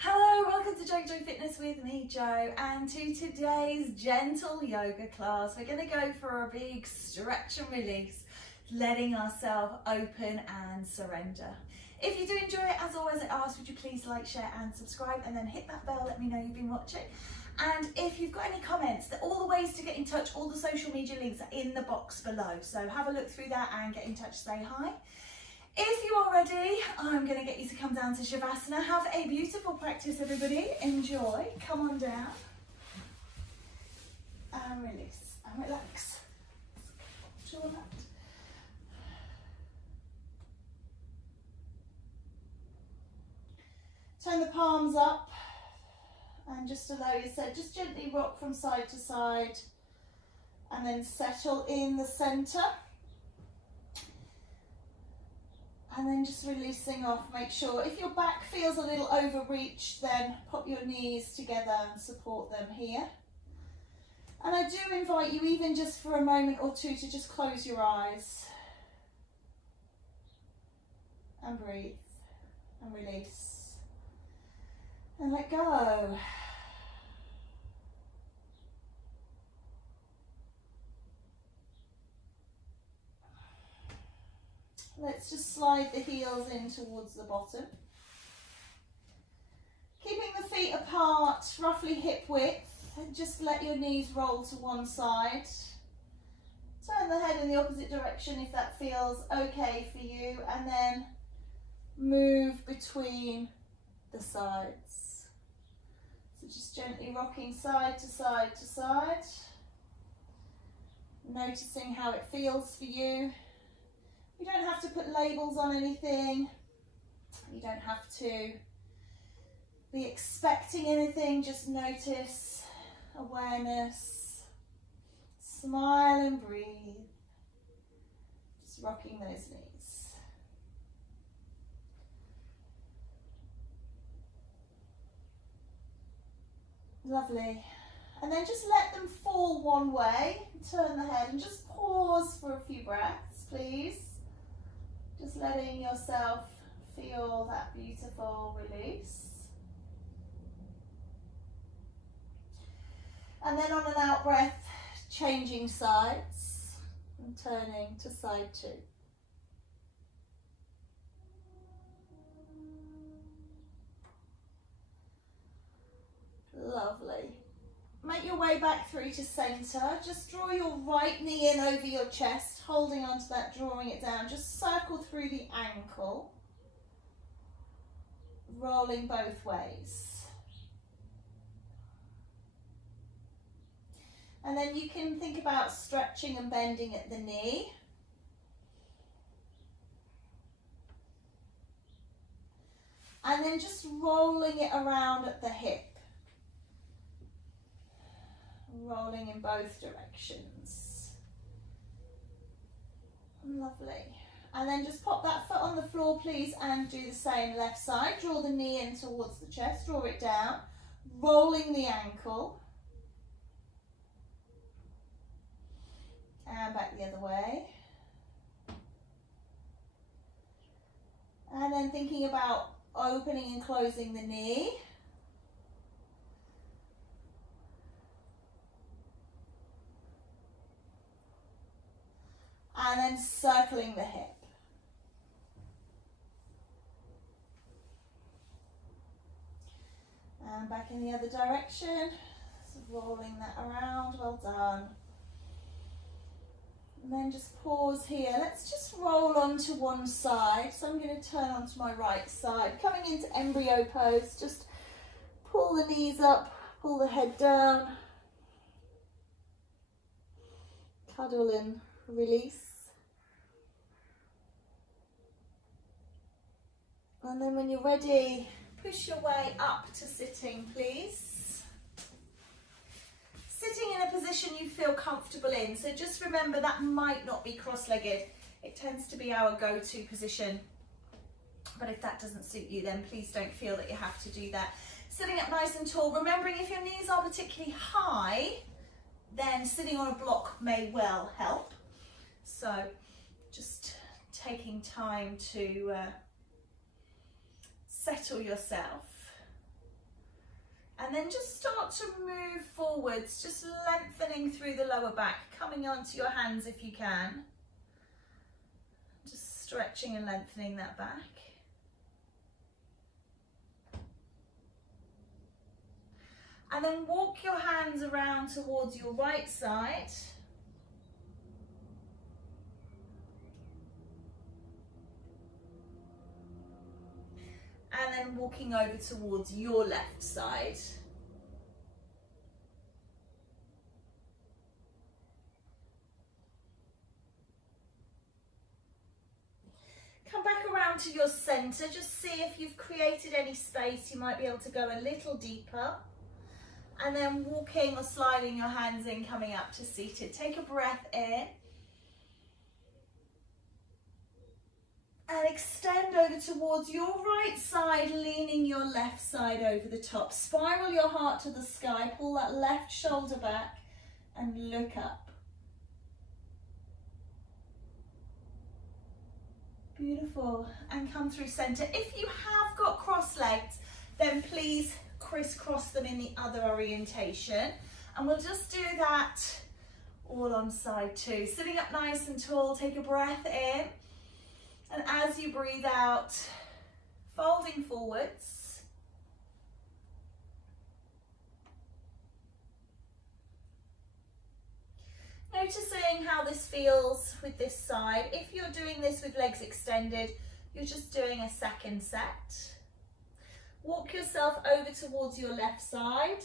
Hello, welcome to JoeGa Fitness with me, Jo, and to today's gentle yoga class. We're going to go for a big stretch and release, letting ourselves open and surrender. If you do enjoy it, as always, I ask, would you please like, share and subscribe, and then hit that bell, let me know you've been watching. And if you've got any comments, all the ways to get in touch, all the social media links are in the box below. So have a look through that and get in touch, say hi. If you are ready, I'm going to get you to come down to Shavasana. Have a beautiful practice, everybody. Enjoy. Come on down. And release. And relax. Jaw that. Turn the palms up. And just allow yourself, just gently rock from side to side. And then settle in the centre. And then just releasing off, make sure if your back feels a little overreached, then pop your knees together and support them here. And I do invite you, even just for a moment or two, to just close your eyes. And breathe. And release. And let go. Let's just slide the heels in towards the bottom. Keeping the feet apart, roughly hip width, and just let your knees roll to one side. Turn the head in the opposite direction if that feels okay for you, and then move between the sides. So just gently rocking side to side to side, noticing how it feels for you. You don't have to put labels on anything. You don't have to be expecting anything. Just notice, awareness, smile and breathe. Just rocking those knees. Lovely. And then just let them fall one way. Turn the head and just pause for a few breaths, please. Just letting yourself feel that beautiful release. And then on an out breath, changing sides and turning to side two. Lovely. Make your way back through to centre. Just draw your right knee in over your chest, holding onto that, drawing it down. Just circle through the ankle, rolling both ways. And then you can think about stretching and bending at the knee. And then just rolling it around at the hip. Rolling in both directions. Lovely. And then just pop that foot on the floor, please, and do the same left side. Draw the knee in towards the chest, draw it down, rolling the ankle. And back the other way. And then thinking about opening and closing the knee. And then circling the hip. And back in the other direction. So rolling that around, well done. And then just pause here. Let's just roll onto one side. So I'm going to turn onto my right side. Coming into embryo pose, just pull the knees up, pull the head down. Cuddle and release. And then when you're ready, push your way up to sitting, please. Sitting in a position you feel comfortable in. So just remember that might not be cross-legged. It tends to be our go-to position. But if that doesn't suit you, then please don't feel that you have to do that. Sitting up nice and tall, remembering if your knees are particularly high, then sitting on a block may well help. So just taking time to settle yourself. And then just start to move forwards, just lengthening through the lower back, coming onto your hands if you can. Just stretching and lengthening that back. And then walk your hands around towards your right side. And then walking over towards your left side. Come back around to your center. Just see if you've created any space. You might be able to go a little deeper. And then walking or sliding your hands in, coming up to seated. Take a breath in. And extend over towards your right side, leaning your left side over the top. Spiral your heart to the sky, pull that left shoulder back and look up. Beautiful. And come through center. If you have got cross legs, then please crisscross them in the other orientation. And we'll just do that all on side two. Sitting up nice and tall, take a breath in. And as you breathe out, folding forwards. Noticing how this feels with this side. If you're doing this with legs extended, you're just doing a second set. Walk yourself over towards your left side.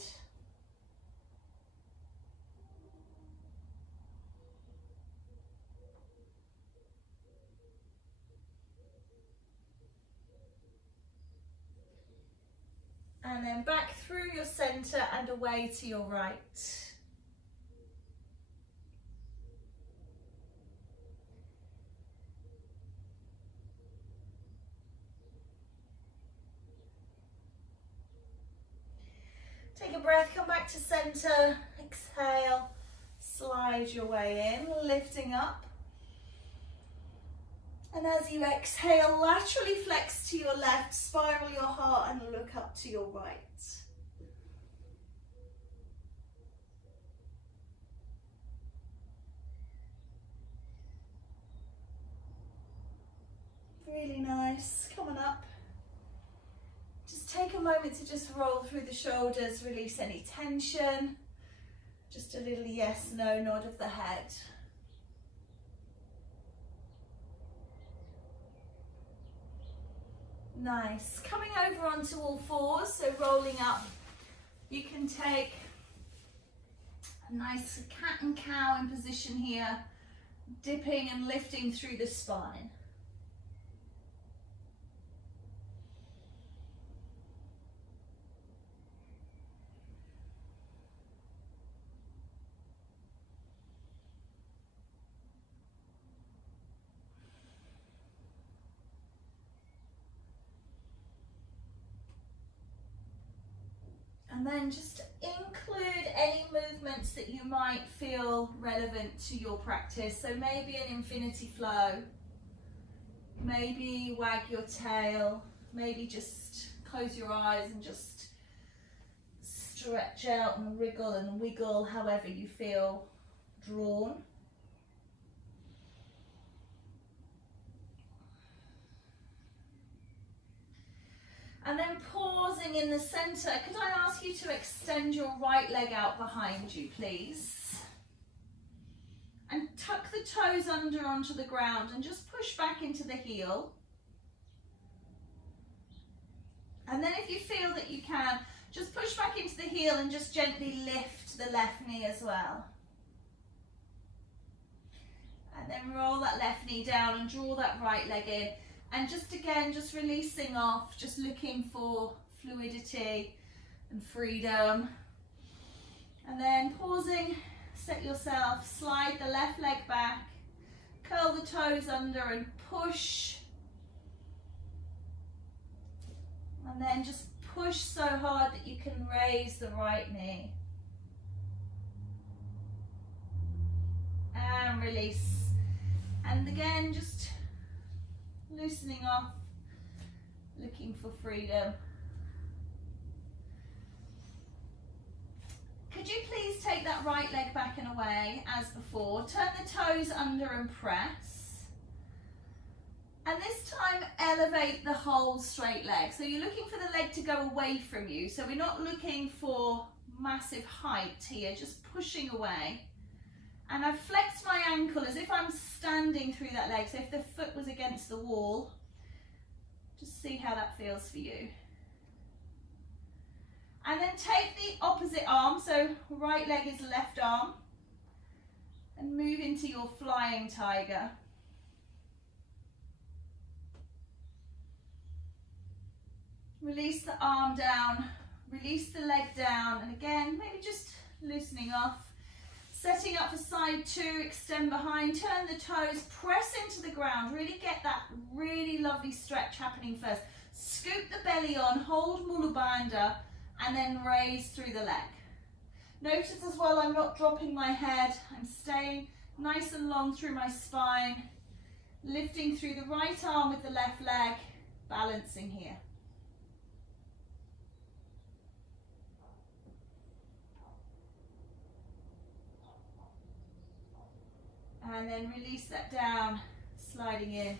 And then back through your center and away to your right. Take a breath, come back to center, exhale, slide your way in, lifting up. And as you exhale, laterally flex to your left, spiral your heart and look up to your right. Really nice. Come on up. Just take a moment to just roll through the shoulders, release any tension. Just a little yes, no nod of the head. Nice. Coming over onto all fours, so rolling up. You can take a nice cat and cow in position here, dipping and lifting through the spine. And then just include any movements that you might feel relevant to your practice. So maybe an infinity flow, maybe wag your tail, maybe just close your eyes and just stretch out and wriggle and wiggle however you feel drawn. And then pausing in the center, could I ask you to extend your right leg out behind you, please? And tuck the toes under onto the ground and just push back into the heel. And then if you feel that you can, just push back into the heel and just gently lift the left knee as well. And then roll that left knee down and draw that right leg in. And just again, just releasing off, just looking for fluidity and freedom. And then pausing, set yourself, slide the left leg back, curl the toes under and push. And then just push so hard that you can raise the right knee. And release. And again, just loosening off, looking for freedom. take that right leg back and away as before. Turn the toes under and press. And this time elevate the whole straight leg. So you're looking for the leg to go away from you. So we're not looking for massive height here, just pushing away. And I've flexed my ankle as if I'm standing through that leg. So if the foot was against the wall, just see how that feels for you. And then take the opposite arm, so right leg is left arm, and move into your flying tiger. Release the arm down, release the leg down, and again, maybe just loosening off. Setting up for side two, extend behind, turn the toes, press into the ground, really get that really lovely stretch happening first. Scoop the belly on, hold Mula Bandha, and then raise through the leg. Notice as well I'm not dropping my head, I'm staying nice and long through my spine, lifting through the right arm with the left leg, balancing here. And then release that down, sliding in,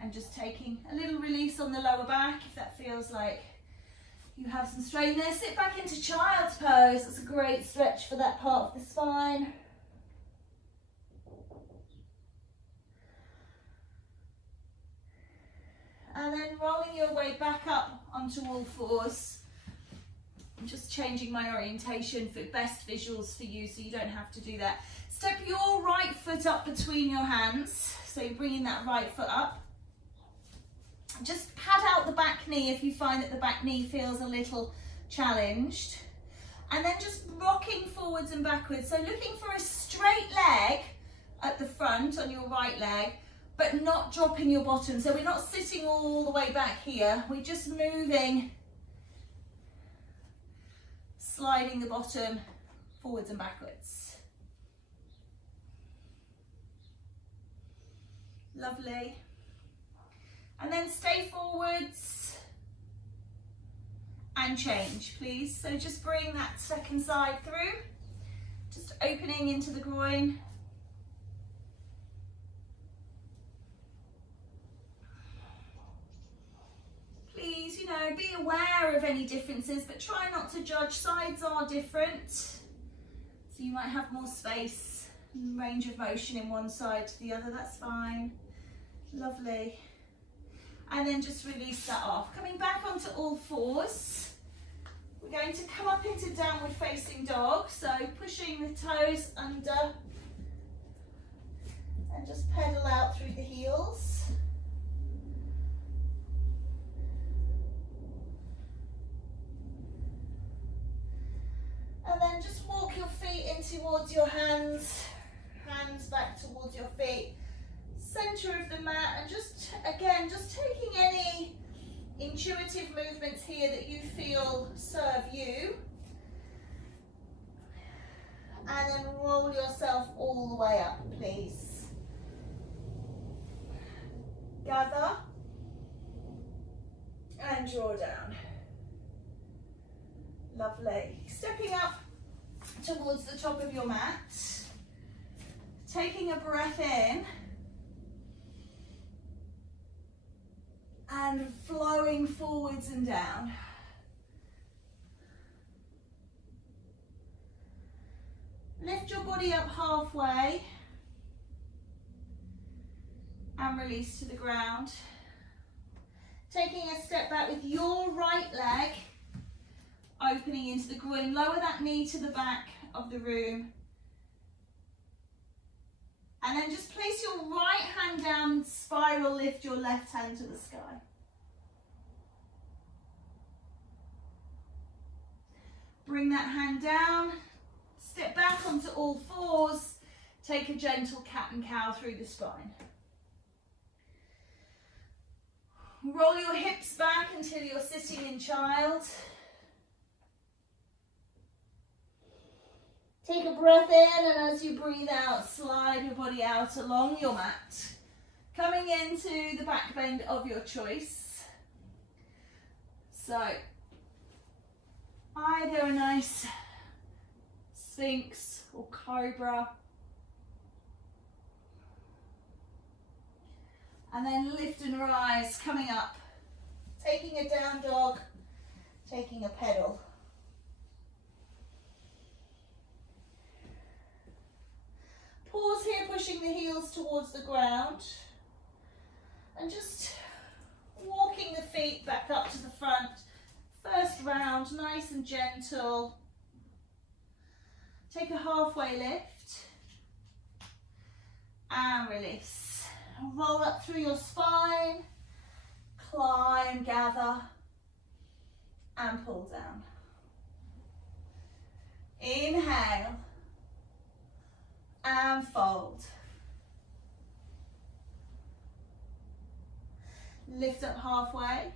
and just taking a little release on the lower back if that feels like you have some strain there. Sit back into child's pose. It's a great stretch for that part of the spine. And then rolling your way back up onto all fours. I'm just changing my orientation for best visuals for you so you don't have to do that. Step your right foot up between your hands. So you're bringing that right foot up. Just pad out the back knee if you find that the back knee feels a little challenged. And then just rocking forwards and backwards. So looking for a straight leg at the front on your right leg, but not dropping your bottom. So we're not sitting all the way back here. We're just moving, sliding the bottom forwards and backwards. Lovely. And then stay forwards and change, please. So just bring that second side through, just opening into the groin. Please, be aware of any differences, but try not to judge. Sides are different. So you might have more space and range of motion in one side to the other, that's fine. Lovely. And then just release that off. Coming back onto all fours. We're going to come up into downward facing dog. So pushing the toes under and just pedal out through the heels. And then just walk your feet in towards your hands, hands back towards your feet. Center of the mat, and just taking any intuitive movements here that you feel serve you, and then roll yourself all the way up, please. Gather and draw down. Lovely. Stepping up towards the top of your mat, taking a breath in and flowing forwards and down. Lift your body up halfway and release to the ground. Taking a step back with your right leg, opening into the groin. Lower that knee to the back of the room. And then just place your right hand down, spiral lift your left hand to the sky. Bring that hand down, step back onto all fours, take a gentle cat and cow through the spine. Roll your hips back until you're sitting in child. Take a breath in, and as you breathe out, slide your body out along your mat, coming into the back bend of your choice. So either a nice Sphinx or Cobra. And then lift and rise, coming up, taking a down dog, taking a pedal. Pause here, pushing the heels towards the ground and just walking the feet back up to the front. First round, nice and gentle. Take a halfway lift and release. Roll up through your spine, climb, gather and pull down. Inhale and fold. Lift up halfway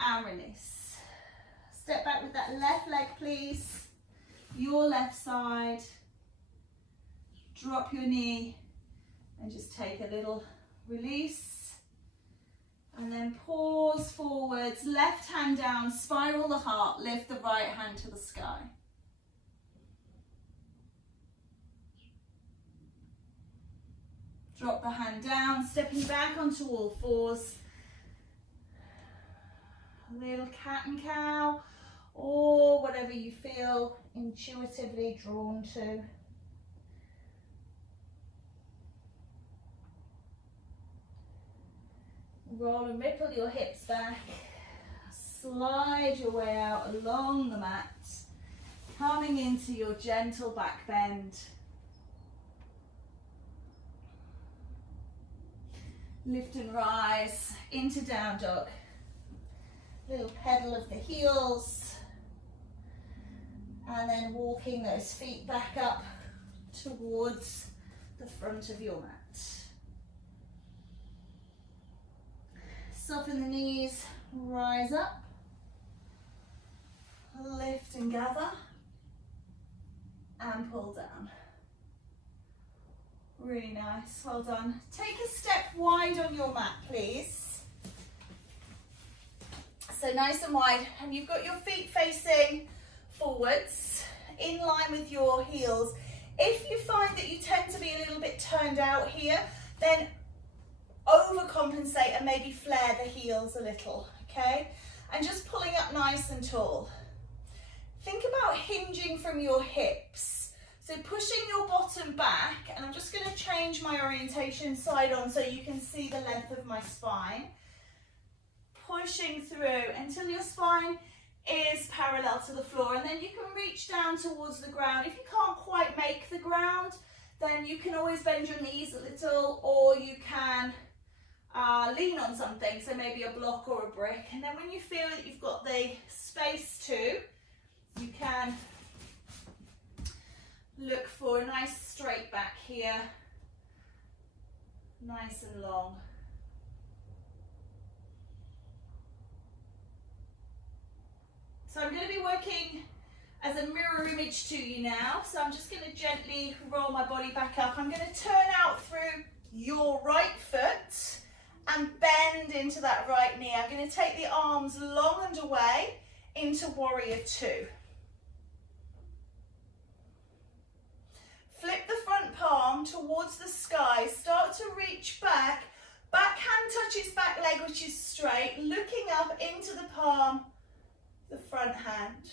and release. Step back with that left leg, please. Your left side. Drop your knee and just take a little release. And then pause forwards, left hand down, spiral the heart, lift the right hand to the sky. Drop the hand down, stepping back onto all fours. A little cat and cow, or whatever you feel intuitively drawn to. Roll and ripple your hips back. Slide your way out along the mat, coming into your gentle back bend. Lift and rise into down dog. Little pedal of the heels. And then walking those feet back up towards the front of your mat. Soften the knees, rise up. Lift and gather. And pull down. Really nice, well done. Take a step wide on your mat, please. So nice and wide, and you've got your feet facing forwards, in line with your heels. If you find that you tend to be a little bit turned out here, then overcompensate and maybe flare the heels a little, okay? And just pulling up nice and tall. Think about hinging from your hips. So pushing your bottom back, and I'm just going to change my orientation side on so you can see the length of my spine. Pushing through until your spine is parallel to the floor, and then you can reach down towards the ground. If you can't quite make the ground, then you can always bend your knees a little, or you can lean on something, so maybe a block or a brick. And then when you feel that you've got the space to, you can look for a nice straight back here, nice and long. So I'm going to be working as a mirror image to you now. So I'm just going to gently roll my body back up. I'm going to turn out through your right foot and bend into that right knee. I'm going to take the arms long and away into warrior two. Flip the front palm towards the sky, start to reach back, back hand touches back leg which is straight, looking up into the palm, the front hand.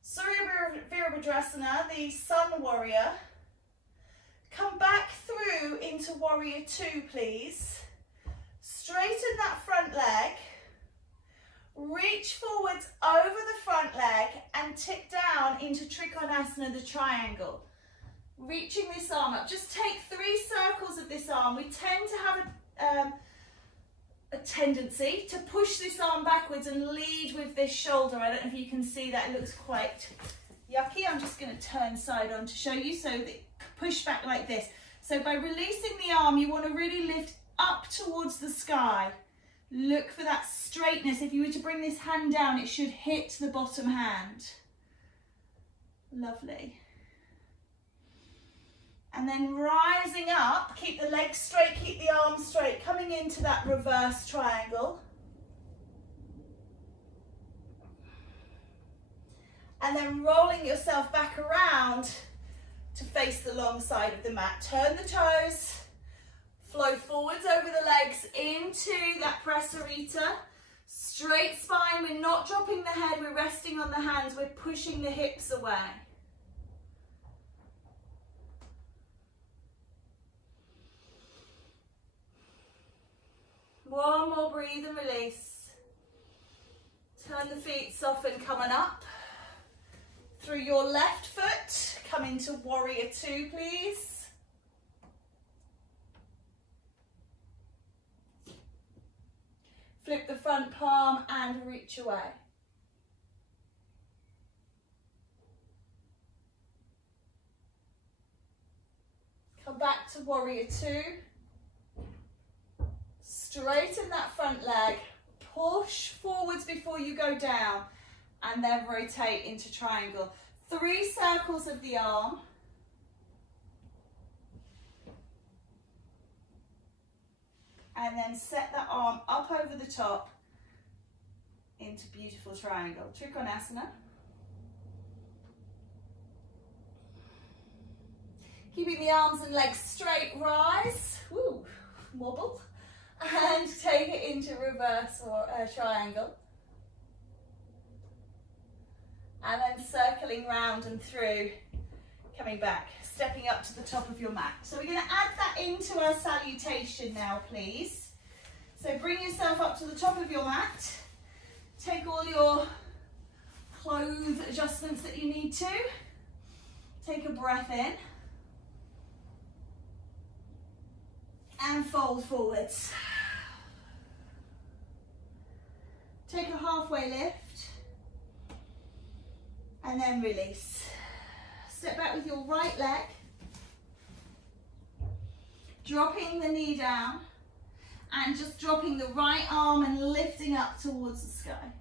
Surya Virabhadrasana, the sun warrior. Come back through into warrior two, please. Straighten that front leg, reach forwards over the front leg and tip down into Trikonasana, the triangle. Reaching this arm up, just take 3 circles of this arm. We tend to have a tendency to push this arm backwards and lead with this shoulder. I don't know if you can see that, it looks quite yucky. I'm just going to turn side on to show you, so that push back like this. So by releasing the arm, you want to really lift up towards the sky. Look for that straightness. If you were to bring this hand down, it should hit the bottom hand. Lovely. And then rising up, keep the legs straight, keep the arms straight, coming into that reverse triangle. And then rolling yourself back around to face the long side of the mat. Turn the toes, flow forwards over the legs into that pressarita. Straight spine, we're not dropping the head, we're resting on the hands, we're pushing the hips away. One more breathe and release. Turn the feet, soften, coming up. Through your left foot, come into warrior two, please. Flip the front palm and reach away. Come back to warrior two. Straighten that front leg, push forwards before you go down, and then rotate into triangle. 3 circles of the arm. And then set that arm up over the top into beautiful triangle. Trikonasana. Keeping the arms and legs straight, rise. Woo, wobble. And take it into reverse or triangle. And then circling round and through, coming back, stepping up to the top of your mat. So we're going to add that into our salutation now, please. So bring yourself up to the top of your mat. Take all your clothes adjustments that you need to. Take a breath in. And fold forwards. Take a halfway lift. And then release. Step back with your right leg. Dropping the knee down. And just dropping the right arm and lifting up towards the sky.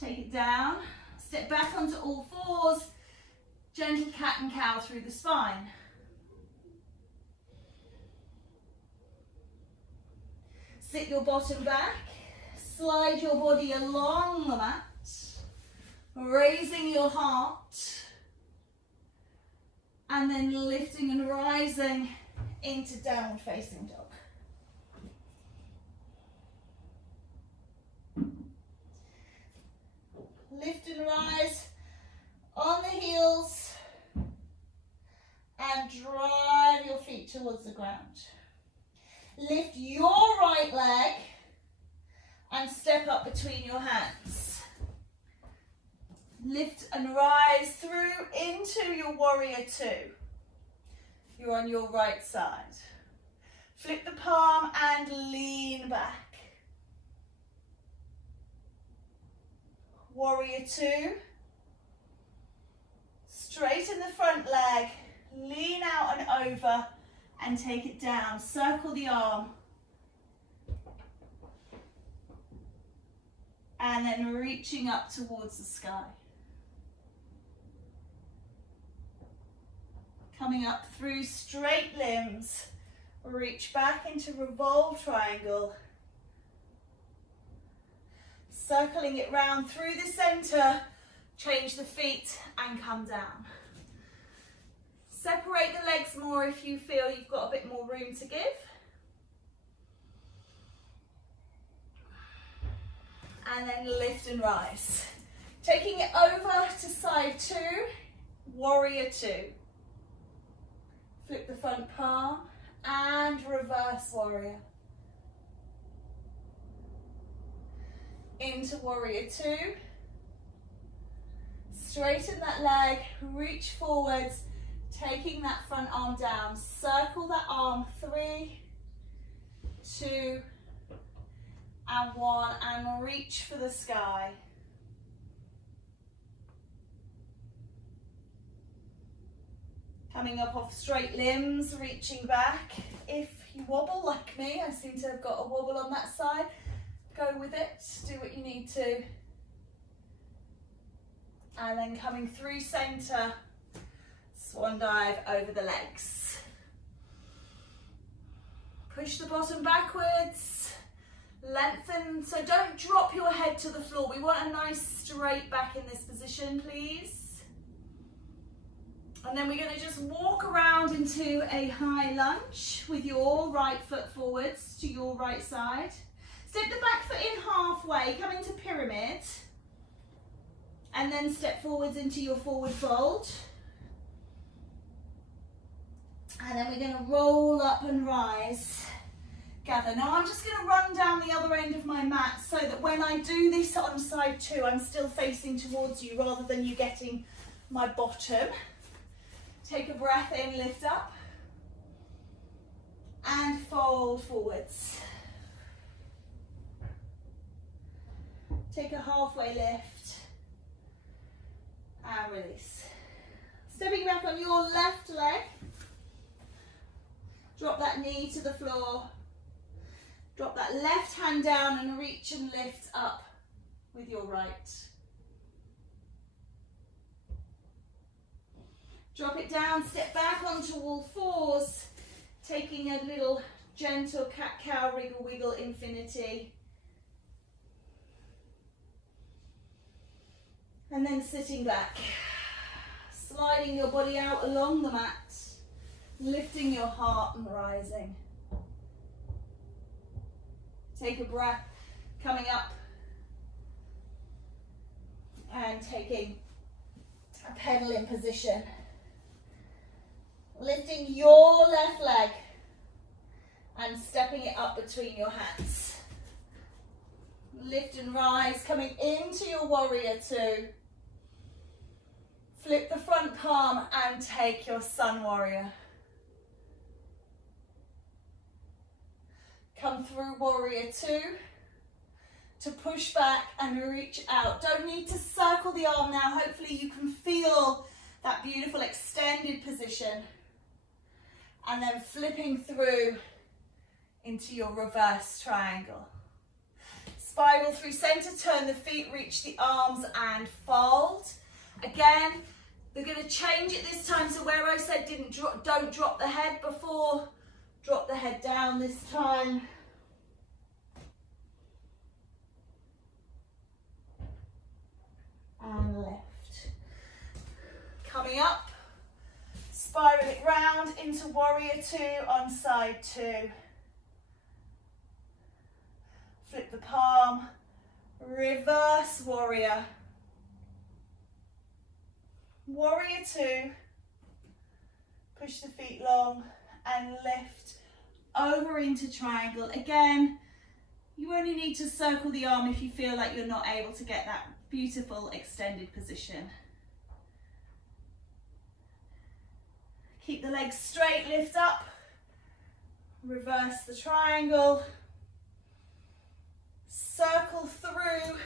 Take it down. Step back onto all fours. Gentle cat and cow through the spine. Sit your bottom back, slide your body along the mat, raising your heart, and then lifting and rising into downward facing dog. Lift and rise on the heels and drive your feet towards the ground. Lift your right leg and step up between your hands. Lift and rise through into your warrior two. You're on your right side. Flip the palm and lean back. Warrior two. Straighten the front leg, lean out and over, and take it down. Circle the arm. And then reaching up towards the sky. Coming up through straight limbs. Reach back into revolve triangle. Circling it round through the center. Change the feet and come down. Separate the legs more if you feel you've got a bit more room to give. And then lift and rise. Taking it over to side two, warrior two. Flip the front palm and reverse warrior. Into warrior two. Straighten that leg, reach forwards. Taking that front arm down, circle that arm, 3, 2, and 1, and reach for the sky. Coming up off straight limbs, reaching back. If you wobble like me, I seem to have got a wobble on that side, go with it, do what you need to. And then coming through center, swan dive over the legs. Push the bottom backwards. Lengthen, so don't drop your head to the floor. We want a nice straight back in this position, please. And then we're going to just walk around into a high lunge with your right foot forwards to your right side. Step the back foot in halfway, come into pyramid. And then step forwards into your forward fold. And then we're going to roll up and rise. Gather. Now I'm just going to run down the other end of my mat so that when I do this on side 2, I'm still facing towards you rather than you getting my bottom. Take a breath in, lift up. And fold forwards. Take a halfway lift. And release. Stepping back on your left leg. Drop that knee to the floor. Drop that left hand down and reach and lift up with your right. Drop it down, step back onto all fours, taking a little gentle cat-cow wriggle wiggle infinity. And then sitting back, sliding your body out along the mat, lifting your heart and rising. Take a breath, coming up and taking a pedal in position. Lifting your left leg and stepping it up between your hands. Lift and rise, coming into your warrior 2. Flip the front palm and take your sun warrior. Come through warrior 2 to push back and reach out. Don't need to circle the arm now. Hopefully you can feel that beautiful extended position. And then flipping through into your reverse triangle. Spiral through center, turn the feet, reach the arms and fold. Again, we're going to change it this time. So where I said don't drop the head before, drop the head down this time. And lift. Coming up, spiral it round into warrior 2 on side 2. Flip the palm, reverse warrior. Warrior 2, push the feet long and lift over into triangle. Again, you only need to circle the arm if you feel like you're not able to get that beautiful extended position. Keep the legs straight, lift up, reverse the triangle, circle through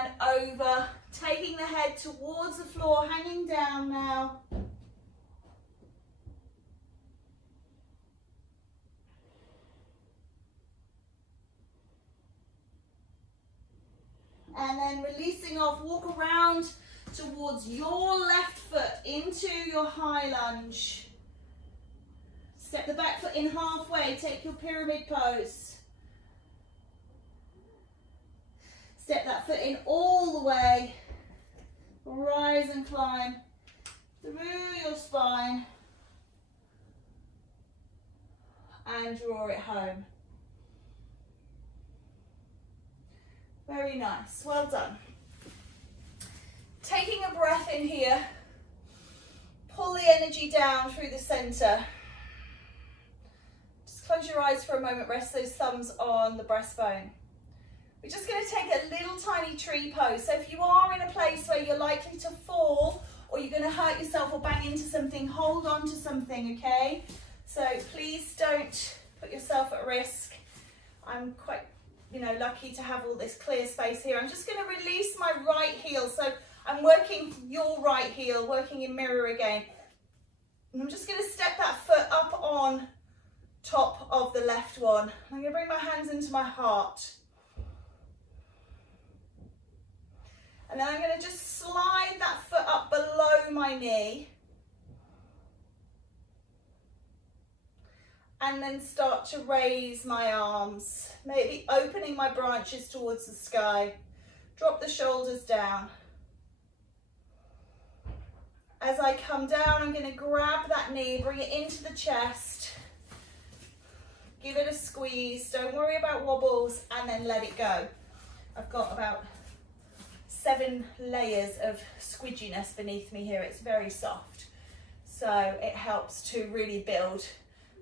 and over, taking the head towards the floor, hanging down now. And then releasing off, walk around towards your left foot into your high lunge. Step the back foot in halfway, take your pyramid pose. Step that foot in all the way. Rise and climb through your spine. And draw it home. Very nice, well done. Taking a breath in here, pull the energy down through the center. Just close your eyes for a moment, rest those thumbs on the breastbone. We're just going to take a little tiny tree pose. So if you are in a place where you're likely to fall or you're going to hurt yourself or bang into something, hold on to something, okay? So please don't put yourself at risk. I'm quite lucky to have all this clear space here. I'm just going to release my right heel. So I'm working your right heel, working in mirror again. And I'm just going to step that foot up on top of the left one. I'm going to bring my hands into my heart. And then I'm going to just slide that foot up below my knee. And then start to raise my arms, maybe opening my branches towards the sky. Drop the shoulders down. As I come down, I'm going to grab that knee, bring it into the chest. Give it a squeeze. Don't worry about wobbles, and then let it go. I've got about 7 layers of squidginess beneath me here. It's very soft. So it helps to really build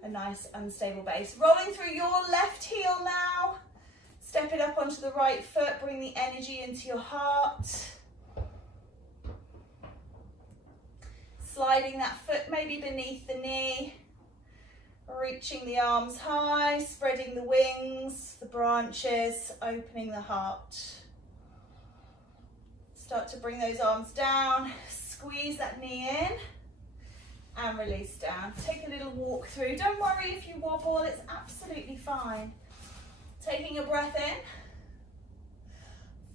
a nice unstable base. Rolling through your left heel now. Step it up onto the right foot. Bring the energy into your heart. Sliding that foot maybe beneath the knee. Reaching the arms high, spreading the wings, the branches, opening the heart. Start to bring those arms down. Squeeze that knee in. And release down. Take a little walk through. Don't worry if you wobble, it's absolutely fine. Taking a breath in.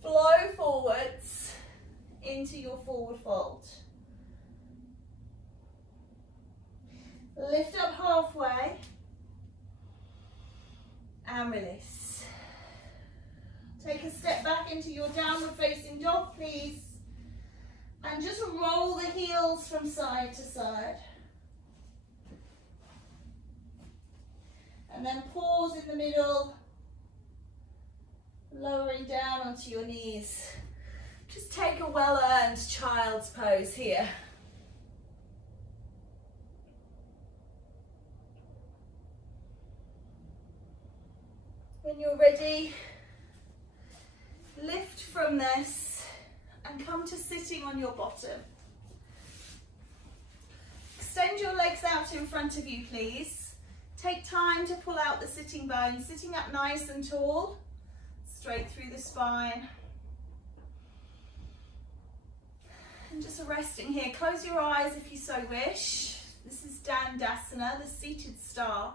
Flow forwards into your forward fold. Lift up halfway. And release. Take a step back into your downward facing dog, please. And just roll the heels from side to side. And then pause in the middle, lowering down onto your knees. Just take a well-earned child's pose here. When you're ready, lift from this and come to sitting on your bottom. Extend your legs out in front of you, please. Take time to pull out the sitting bones, sitting up nice and tall, straight through the spine. And just resting here. Close your eyes if you so wish. This is Davison, the seated staff.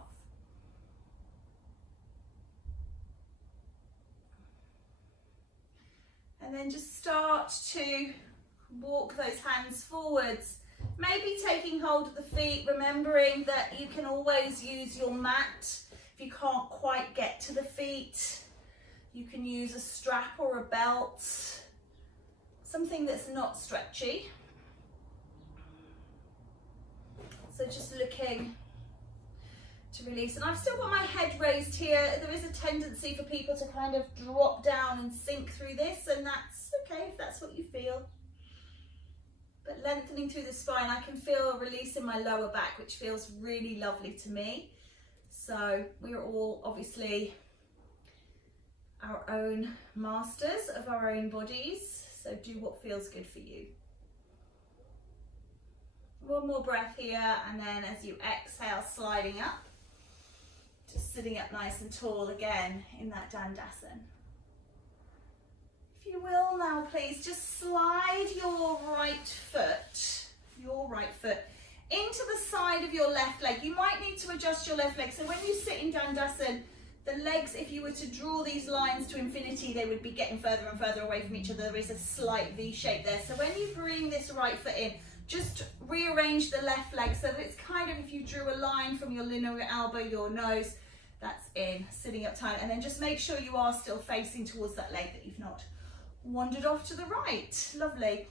And then just start to walk those hands forwards. Maybe taking hold of the feet, remembering that you can always use your mat. If you can't quite get to the feet, you can use a strap or a belt, something that's not stretchy. So just looking to release. And I've still got my head raised here. There is a tendency for people to kind of drop down and sink through this, and that's okay if that's what you feel. But lengthening through the spine, I can feel a release in my lower back, which feels really lovely to me. So we're all obviously our own masters of our own bodies. So do what feels good for you. One more breath here, and then as you exhale, sliding up. Just sitting up nice and tall again in that Davison. If you will now, please just slide your right foot into the side of your left leg. You might need to adjust your left leg. So when you sit in Davison, the legs, if you were to draw these lines to infinity, they would be getting further and further away from each other. There is a slight V shape there. So when you bring this right foot in, just rearrange the left leg so that it's kind of, if you drew a line from your linear elbow, your nose, that's in, sitting up tight. And then just make sure you are still facing towards that leg, that you've not wandered off to the right. Lovely.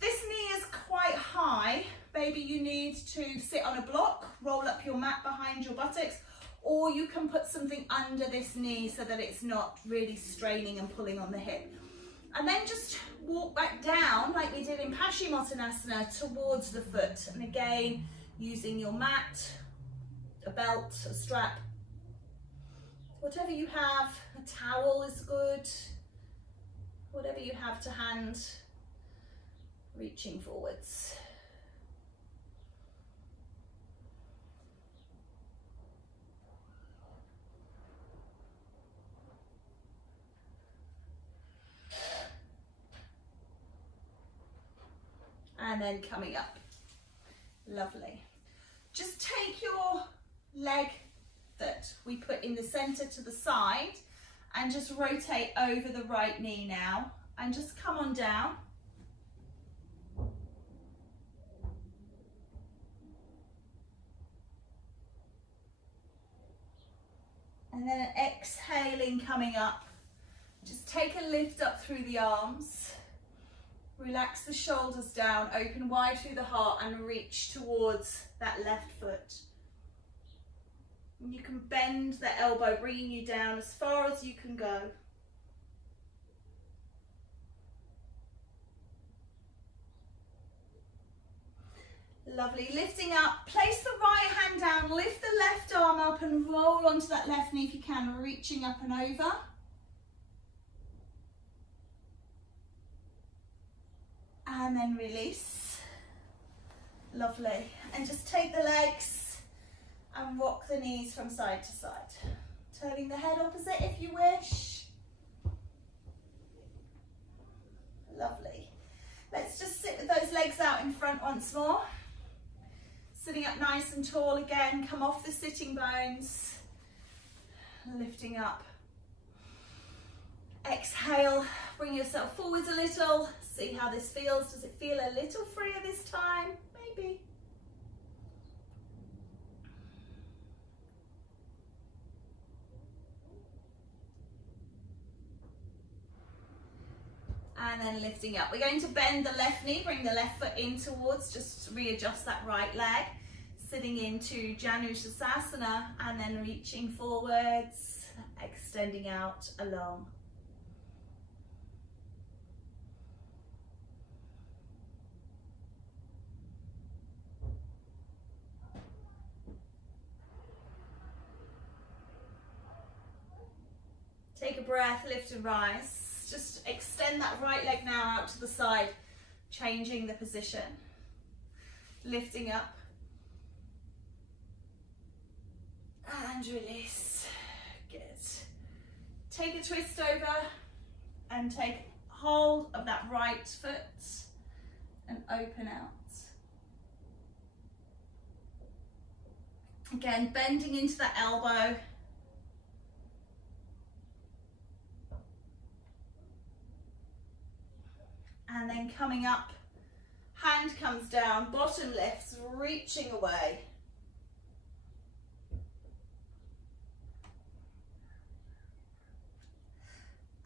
This knee is quite high. Maybe you need to sit on a block, roll up your mat behind your buttocks, or you can put something under this knee so that it's not really straining and pulling on the hip. And then just walk back down like we did in Paschimottanasana towards the foot. And again, using your mat, a belt, a strap, whatever you have, a towel is good, whatever you have to hand, reaching forwards. And then coming up. Lovely. Just take your leg that we put in the center to the side and just rotate over the right knee now and just come on down. exhaling, coming up. Just take a lift up through the arms. Relax the shoulders down, open wide through the heart and reach towards that left foot. And you can bend the elbow, bringing you down as far as you can go. Lovely, lifting up, place the right hand down, lift the left arm up and roll onto that left knee if you can, reaching up and over. And then release. Lovely, and just take the legs and rock the knees from side to side. Turning the head opposite if you wish. Lovely. Let's just sit with those legs out in front once more. Sitting up nice and tall again, come off the sitting bones, lifting up. Exhale, bring yourself forwards a little, see how this feels. Does it feel a little freer this time? Maybe. And then lifting up. We're going to bend the left knee, bring the left foot in towards, just readjust that right leg. Sitting into Janushasana and then reaching forwards, extending out along. Take a breath, lift and rise. Just extend that right leg now out to the side, changing the position. Lifting up. And release. Good. Take a twist over and take hold of that right foot and open out. Again, bending into that elbow. And then coming up, hand comes down, bottom lifts, reaching away.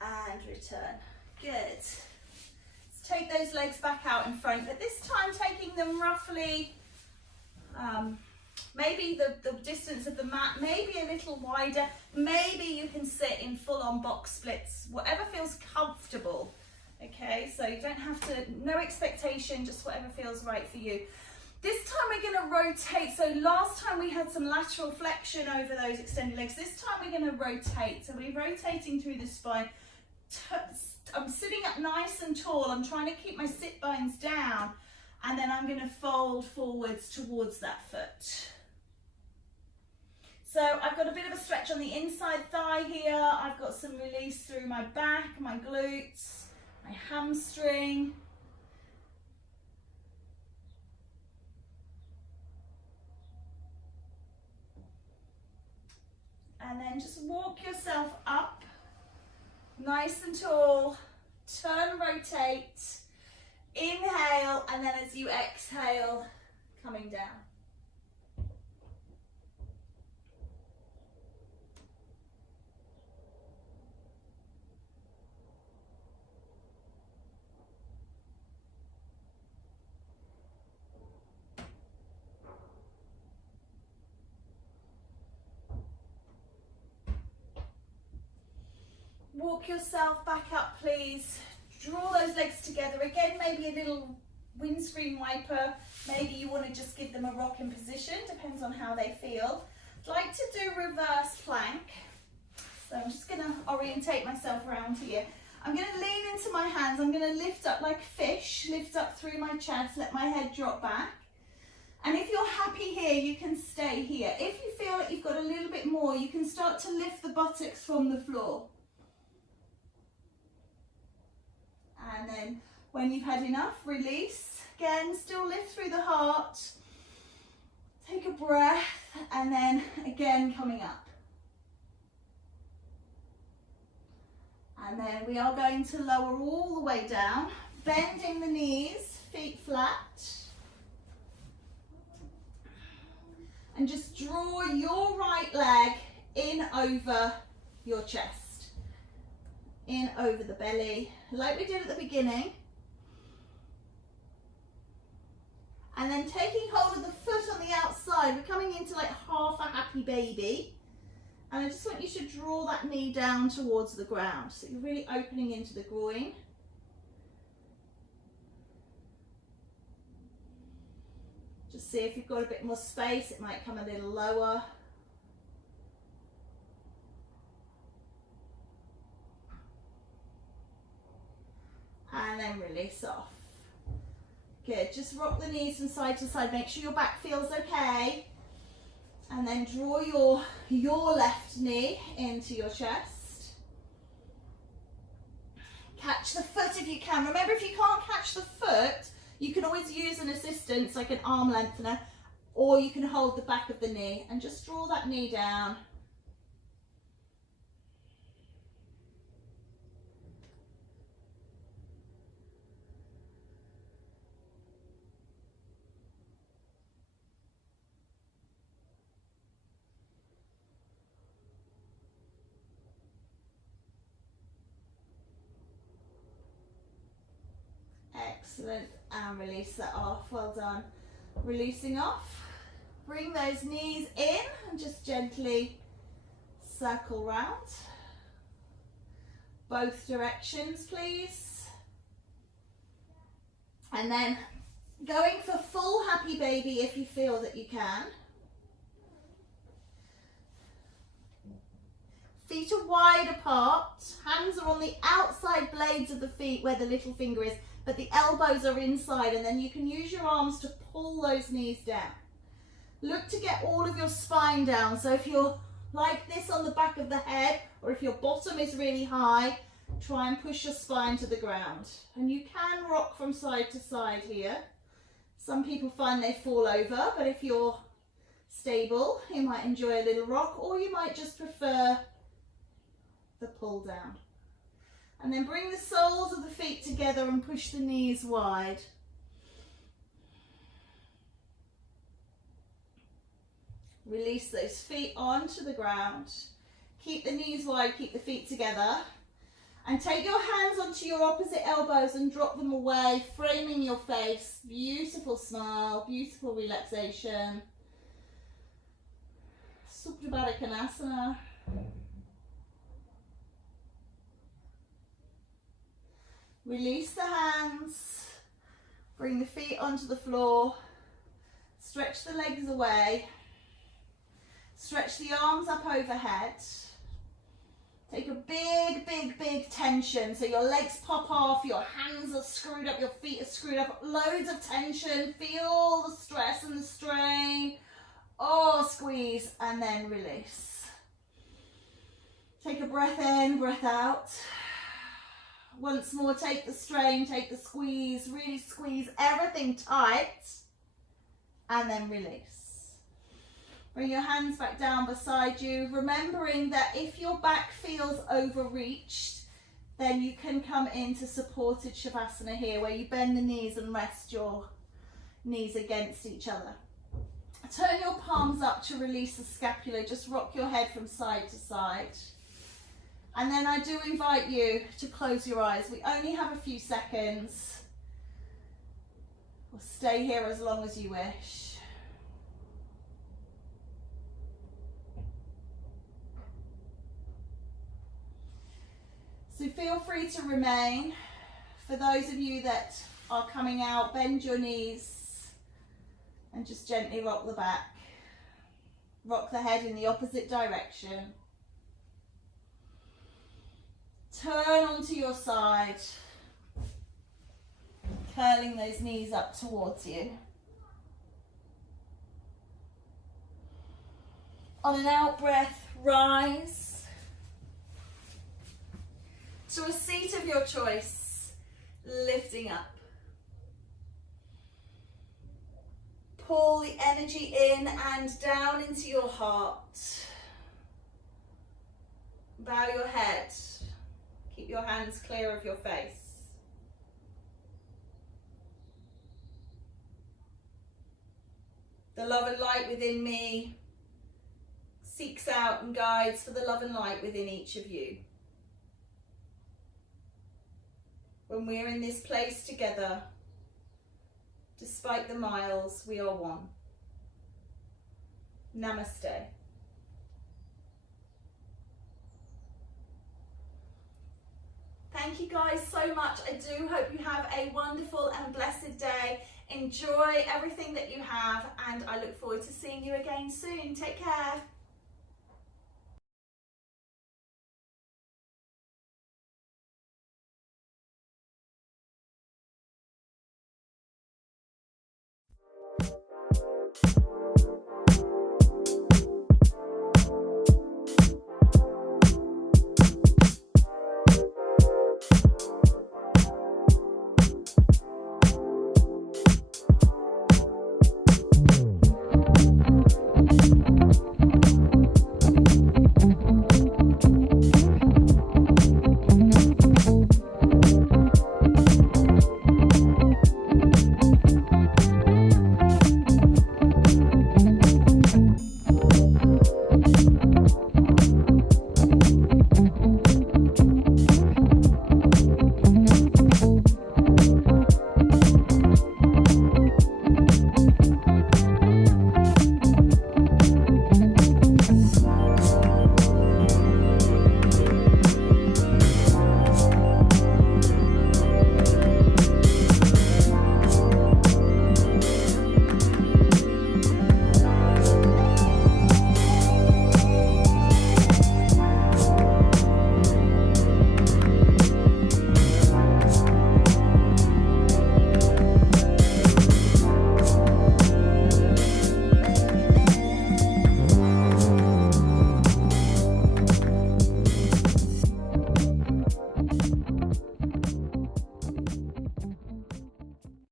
And return. Good. Let's take those legs back out in front, but this time taking them roughly, maybe the distance of the mat, maybe a little wider. Maybe you can sit in full-on box splits, whatever feels comfortable. Okay, so you don't have to, no expectation, just whatever feels right for you. This time we're going to rotate. So last time we had some lateral flexion over those extended legs. This time we're going to rotate. So we're rotating through the spine. I'm sitting up nice and tall. I'm trying to keep my sit bones down. And then I'm going to fold forwards towards that foot. So I've got a bit of a stretch on the inside thigh here. I've got some release through my back, my glutes, my hamstring. And then just walk yourself up, nice and tall, turn, rotate, inhale, and then as you exhale, coming down. Walk yourself back up, please. Draw those legs together. Again, maybe a little windscreen wiper. Maybe you want to just give them a rocking position. Depends on how they feel. I'd like to do reverse plank. So I'm just going to orientate myself around here. I'm going to lean into my hands. I'm going to lift up like fish. Lift up through my chest. Let my head drop back. And if you're happy here, you can stay here. If you feel like you've got a little bit more, you can start to lift the buttocks from the floor. And then when you've had enough, release. Again, still lift through the heart. Take a breath and then again coming up. And then we are going to lower all the way down, bending the knees, feet flat. And just draw your right leg in over your chest. In over the belly, like we did at the beginning. And then taking hold of the foot on the outside, we're coming into like half a happy baby. And I just want you to draw that knee down towards the ground. So you're really opening into the groin. Just see if you've got a bit more space, it might come a little lower. And then release off. Good, just rock the knees from side to side, make sure your back feels okay. And then draw your left knee into your chest. Catch the foot if you can. Remember, if you can't catch the foot, you can always use an assistance like an arm lengthener, or you can hold the back of the knee and just draw that knee down. Excellent, and release that off, well done. Releasing off, bring those knees in and just gently circle round. Both directions, please. And then going for full happy baby if you feel that you can. Feet are wide apart, hands are on the outside blades of the feet where the little finger is, but the elbows are inside, and then you can use your arms to pull those knees down. Look to get all of your spine down. So if you're like this on the back of the head, or if your bottom is really high, try and push your spine to the ground. And you can rock from side to side here. Some people find they fall over, but if you're stable, you might enjoy a little rock, or you might just prefer the pull down. And then bring the soles of the feet together and push the knees wide. Release those feet onto the ground. Keep the knees wide, keep the feet together. And take your hands onto your opposite elbows and drop them away, framing your face. Beautiful smile, beautiful relaxation. Supta Baddha Konasana. Release the hands, bring the feet onto the floor, stretch the legs away, stretch the arms up overhead. Take a big tension, so your legs pop off, your hands are screwed up, your feet are screwed up, loads of tension, feel the stress and the strain. Oh, squeeze, and then release. Take a breath in, breath out. Once more, take the strain, take the squeeze, really squeeze everything tight, and then release. Bring your hands back down beside you, remembering that if your back feels overreached, then you can come into supported Shavasana here, where you bend the knees and rest your knees against each other. Turn your palms up to release the scapula, just rock your head from side to side. And then I do invite you to close your eyes. We only have a few seconds. We'll stay here as long as you wish. So feel free to remain. For those of you that are coming out, bend your knees and just gently rock the back. Rock the head in the opposite direction. Turn onto your side, curling those knees up towards you. On an out breath, rise to a seat of your choice, lifting up. Pull the energy in and down into your heart. Bow your head. Keep your hands clear of your face. The love and light within me seeks out and guides for the love and light within each of you. When we're in this place together, despite the miles, we are one. Namaste. Thank you guys so much. I do hope you have a wonderful and blessed day. Enjoy everything that you have, and I look forward to seeing you again soon. Take care.